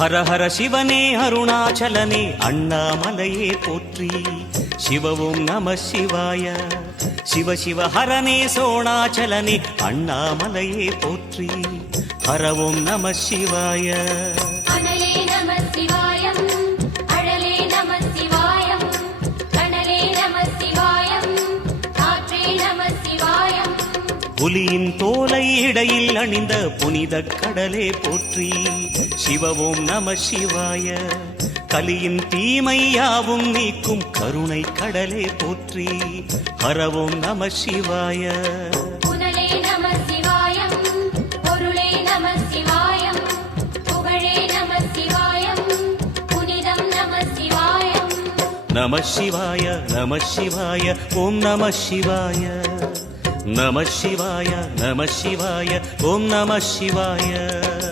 ஹர ஹர சிவனே அருணாச்சலனே அண்ணாமலையே போற்றி. சிவவும் நம சிவாய. சிவ சிவ ஹரனே சோணாச்சலனே அண்ணாமலையே போற்றி. ஹரவும் நம சிவாய. அனலே நம சிவாயம், அழலே நம சிவாயம், கனலே நம சிவாயம், காற்றே நம சிவாயம். புலியின் தோலை இடையில் அணிந்த புனித கடலே போற்றி. சிவவும் நம சிவாய. கலியின் தீமையாவும் நீக்கும் கருணை கடலே போற்றி. ஹரவும் நம சிவாய. புனலே நம சிவாயம், பொருளே நம சிவாயம், புகழே நம சிவாயம், புனிதம் நம சிவாயம். நம சிவாய நம சிவாய ஓம் நம சிவாய. நம சிவாய நம சிவாய ஓம் நம சிவாய.